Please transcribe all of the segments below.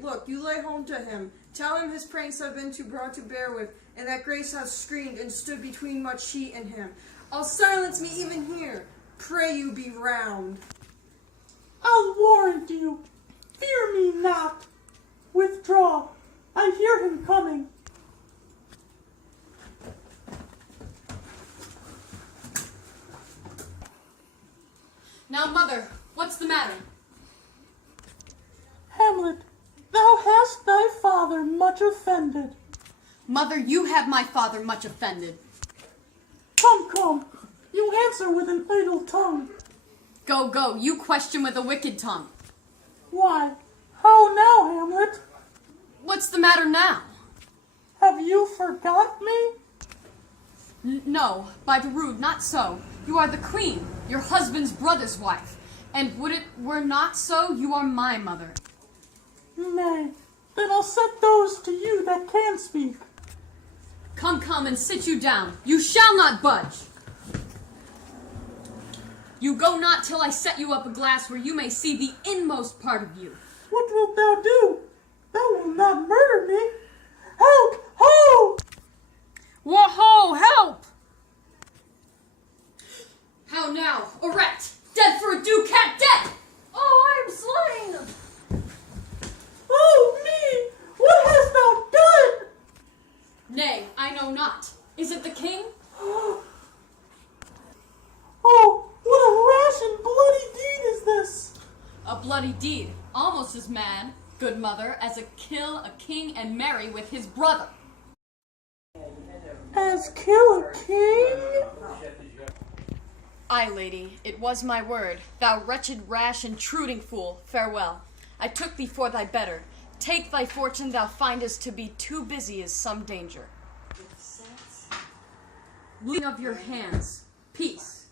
Look, you lay home to him. Tell him his pranks have been too broad to bear with, and that Grace has screamed and stood between much she and him. I'll silence me even here. Pray you be round. I'll warrant you. Fear me not. Withdraw. I hear him coming. Now, mother, what's the matter? Hamlet, thou hast thy father much offended. Mother, you have my father much offended. Come, come. You answer with an idle tongue. Go, go, you question with a wicked tongue. Why, how now, Hamlet? What's the matter now? Have you forgot me? No, by the rood, not so. You are the queen, your husband's brother's wife. And would it were not so, you are my mother. Nay, then I'll set those to you that can speak. Come, come, and sit you down. You shall not budge. You go not till I set you up a glass where you may see the inmost part of you. What wilt thou do? Thou wilt not murder me. Help! Ho! Whoa-ho, help! How now? Erect! Dead for a ducat, dead! Oh, I am slain! Oh, me! What hast thou done? Nay, I know not. Is it the king? Oh, what a rash and bloody deed is this! A bloody deed, almost as mad, good mother, as a kill a king and marry with his brother. As kill a king? Aye, lady, it was my word. Thou wretched, rash, intruding fool, farewell. I took thee for thy better. Take thy fortune thou findest to be too busy is some danger. Lean of your hands, peace.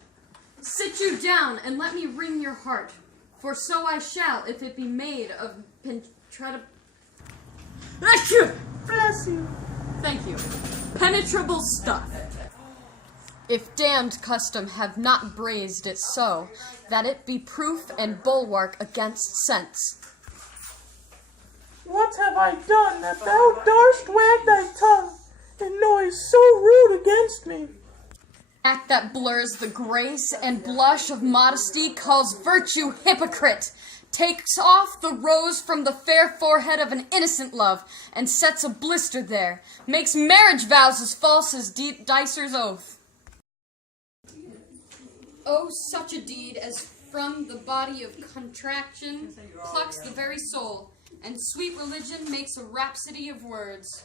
Sit you down and let me wring your heart, for so I shall if it be made of Bless you. Thank you. Penetrable stuff. If damned custom have not brazed it so, that it be proof and bulwark against sense. What have I done that thou darst wag thy tongue in noise so rude against me? Act that blurs the grace and blush of modesty calls virtue hypocrite, takes off the rose from the fair forehead of an innocent love, and sets a blister there, makes marriage vows as false as Dicer's oath. Oh, such a deed as from the body of contraction plucks the very soul, and sweet religion makes a rhapsody of words.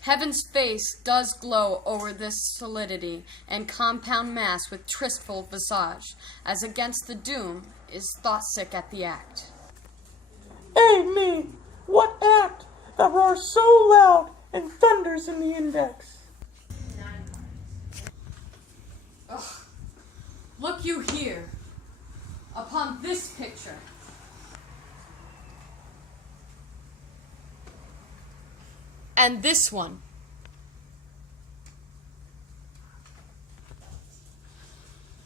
Heaven's face does glow over this solidity and compound mass with tristful visage, as against the doom is thought sick at the act. Ay me, what act that roars so loud and thunders in the index? Ugh. Look you here, upon this picture. And this one.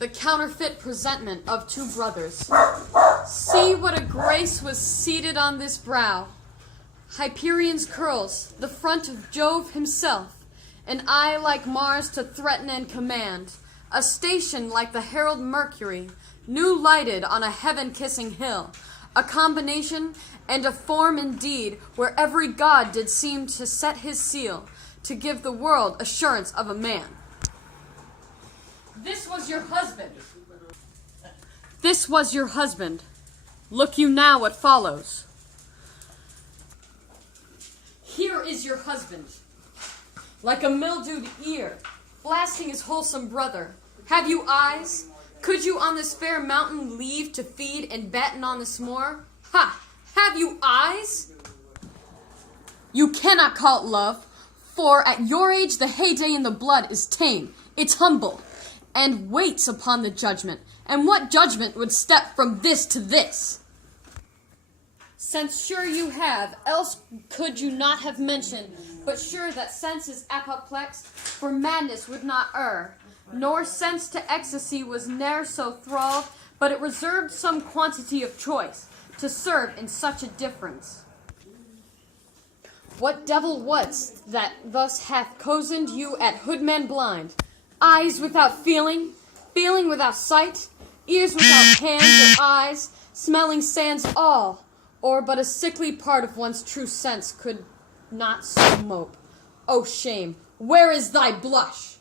The counterfeit presentment of two brothers. See what a grace was seated on this brow. Hyperion's curls, the front of Jove himself, an eye like Mars to threaten and command, a station like the herald Mercury, new lighted on a heaven-kissing hill, a combination and a form indeed where every god did seem to set his seal, to give the world assurance of a man. This was your husband. This was your husband. Look you now what follows. Here is your husband, like a mildewed ear, blasting his wholesome brother. Have you eyes? Could you on this fair mountain leave to feed and batten on this moor? Ha! Have you eyes? You cannot call it love, for at your age the heyday in the blood is tame, it's humble, and waits upon the judgment. And what judgment would step from this to this? Sense sure you have, else could you not have mentioned, but sure that sense is apoplexed, for madness would not err, nor sense to ecstasy was ne'er so thralled, but it reserved some quantity of choice, to serve in such a difference? What devil was't that thus hath cozened you at hoodman blind? Eyes without feeling, feeling without sight, ears without hands or eyes, smelling sans all, or but a sickly part of one's true sense could not so mope. O shame, where is thy blush?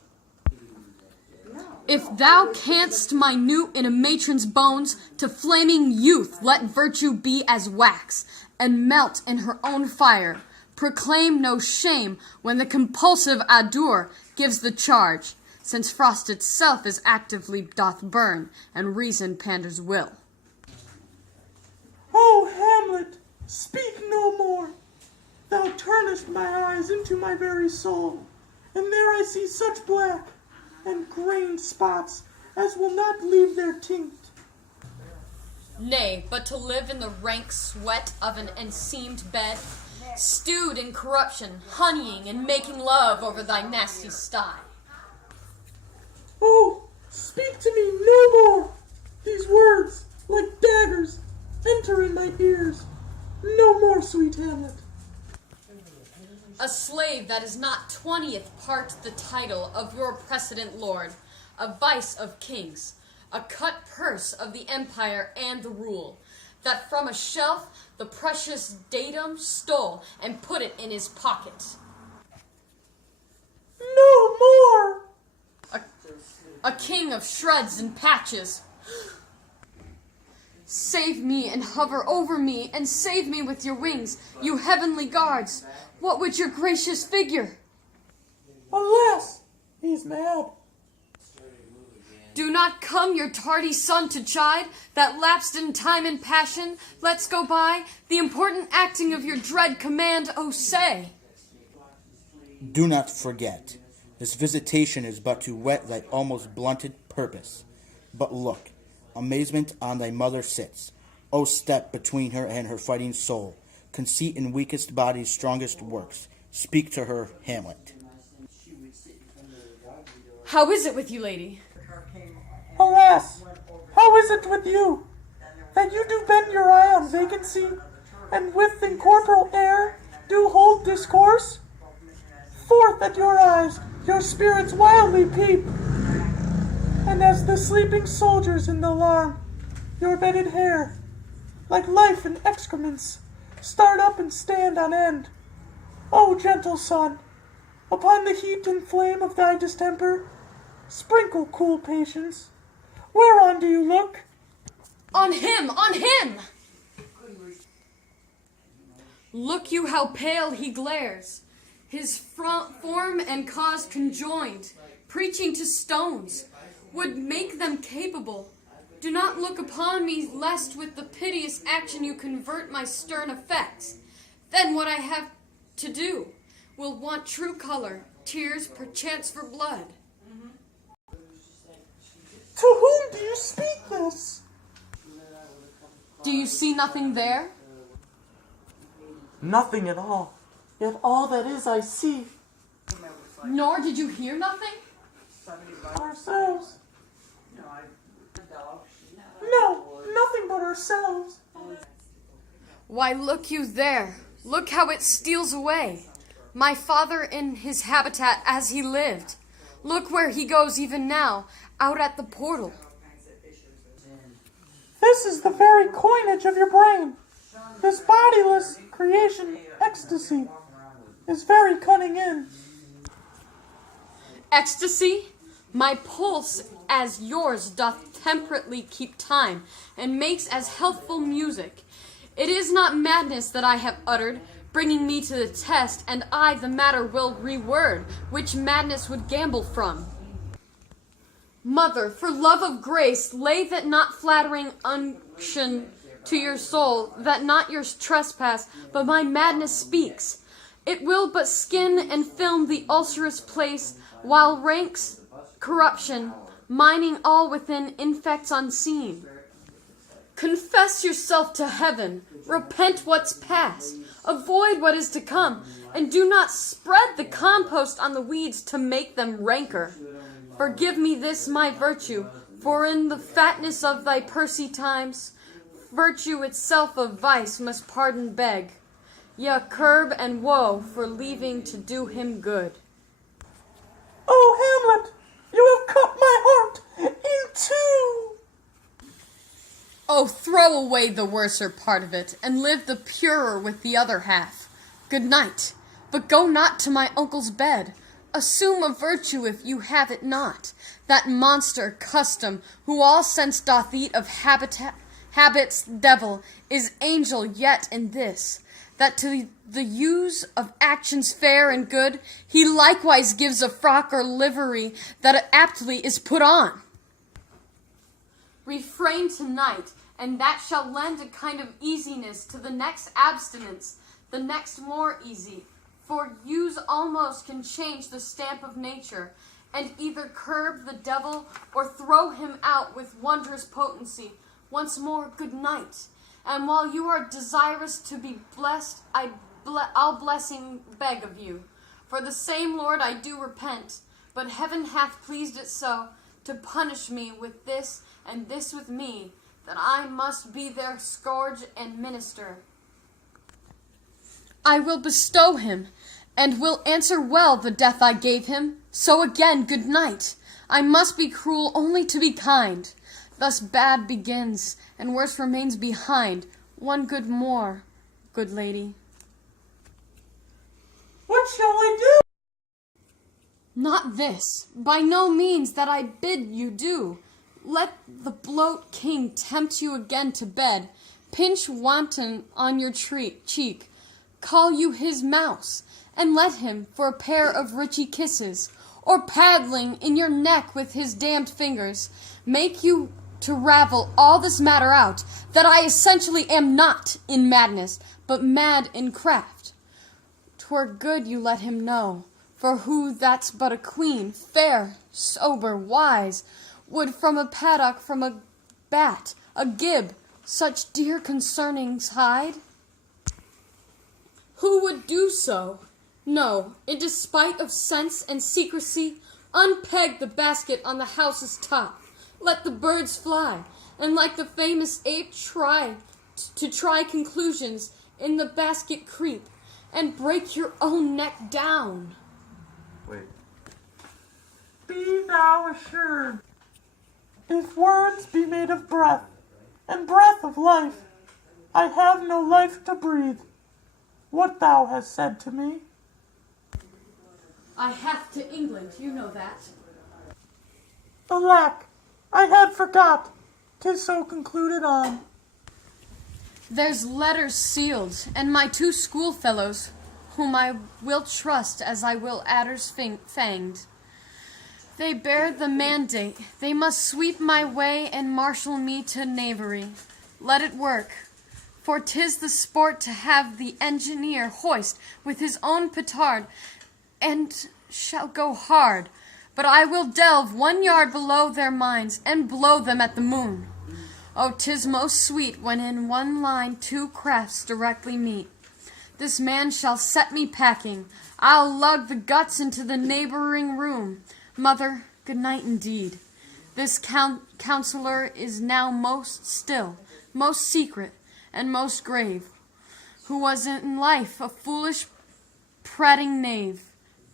If thou canst minute in a matron's bones, to flaming youth let virtue be as wax, and melt in her own fire. Proclaim no shame when the compulsive ardor gives the charge, since frost itself as actively doth burn, and reason panders will. Oh, Hamlet, speak no more. Thou turnest my eyes into my very soul, and there I see such black and grained spots as will not leave their tint. Nay, but to live in the rank sweat of an enseamed bed, stewed in corruption, honeying and making love over thy nasty sty. Oh, speak to me no more. These words, like daggers, enter in my ears. No more, sweet Hamlet. A slave that is not 20th part the title of your precedent lord, a vice of kings, a cut purse of the empire and the rule, that from a shelf the precious datum stole and put it in his pocket. No more! A king of shreds and patches. Save me and hover over me, and save me with your wings, you heavenly guards. What would your gracious figure? Alas, he's mad. Do not come your tardy son to chide, that lapsed in time and passion lets go by the important acting of your dread command, oh say. Do not forget, this visitation is but to whet thy almost blunted purpose. But look, amazement on thy mother sits. O step between her and her fighting soul. Conceit in weakest body's strongest works. Speak to her, Hamlet. How is it with you, lady? Alas, how is it with you, that you do bend your eye on vacancy, and with incorporeal air do hold discourse? Forth at your eyes your spirits wildly peep, and as the sleeping soldiers in the alarm, your bedded hair, like life and excrements, start up and stand on end. O gentle sun, upon the heat and flame of thy distemper, sprinkle cool patience. Whereon do you look? On him! On him! Look you how pale he glares, his form and cause conjoined, preaching to stones, would make them capable. Do not look upon me, lest with the piteous action you convert my stern effects. Then what I have to do will want true color, tears perchance for blood. To whom do you speak this? Do you see nothing there? Nothing at all. Yet all that is I see. Nor did you hear nothing? Ourselves. No, nothing but ourselves. Why, look you there. Look how it steals away. My father in his habitat as he lived. Look where he goes even now, out at the portal. This is the very coinage of your brain. This bodiless creation ecstasy is very cunning in. Ecstasy? My pulse as yours doth temperately keep time, and makes as healthful music. It is not madness that I have uttered, bringing me to the test, and I the matter will reword, which madness would gamble from. Mother, for love of grace, lay that not flattering unction to your soul, that not your trespass, but my madness speaks. It will but skin and film the ulcerous place, while ranks corruption, mining all within infects unseen. Confess yourself to heaven, repent what's past, avoid what is to come, and do not spread the compost on the weeds to make them rancor. Forgive me this my virtue, for in the fatness of thy pursy times, virtue itself of vice must pardon beg, yea, curb and woe for leaving to do him good. Oh, Hamlet, you have cut my heart in two. Oh, throw away the worser part of it, and live the purer with the other half. Good night, but go not to my uncle's bed. Assume a virtue if you have it not. That monster custom, who all sense doth eat of habits devil, is angel yet in this, that to the use of actions fair and good, he likewise gives a frock or livery that aptly is put on. Refrain tonight, and that shall lend a kind of easiness to the next abstinence, the next more easy. For use almost can change the stamp of nature, and either curb the devil or throw him out with wondrous potency. Once more, good night. And while you are desirous to be blessed, I'll blessing beg of you. For the same Lord I do repent, but heaven hath pleased it so, to punish me with this and this with me, that I must be their scourge and minister. I will bestow him, and will answer well the death I gave him. So again, good night. I must be cruel only to be kind. Thus bad begins, and worse remains behind. One good more, good lady. What shall I do? Not this, by no means that I bid you do. Let the bloat king tempt you again to bed, pinch wanton on your cheek, call you his mouse, and let him for a pair of richy kisses, or paddling in your neck with his damned fingers, make you to ravel all this matter out, that I essentially am not in madness, but mad in craft. 'Twere good you let him know, for who that's but a queen, fair, sober, wise, would from a paddock, from a bat, a gib, such dear concernings hide? Who would do so? No, in despite of sense and secrecy, unpeg the basket on the house's top. Let the birds fly, and like the famous ape try conclusions in the basket creep, and break your own neck down. Wait. Be thou assured, if words be made of breath, and breath of life, I have no life to breathe. What thou hast said to me, I hath to England, you know that. alack, I had forgot. 'Tis so concluded on. There's letters sealed, and my 2 schoolfellows, whom I will trust as I will adders fanged. They bear the mandate. They must sweep my way and marshal me to knavery. Let it work, for 'tis the sport to have the engineer hoist with his own petard, and shall go hard. But I will delve 1 yard below their minds, and blow them at the moon. Oh, 'tis most sweet when in one line 2 crafts directly meet. This man shall set me packing. I'll lug the guts into the neighboring room. Mother, good night indeed. This counselor is now most still, most secret, and most grave, who was in life a foolish prating knave.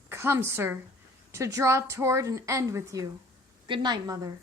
Come, sir, to draw toward an end with you. Good night, mother.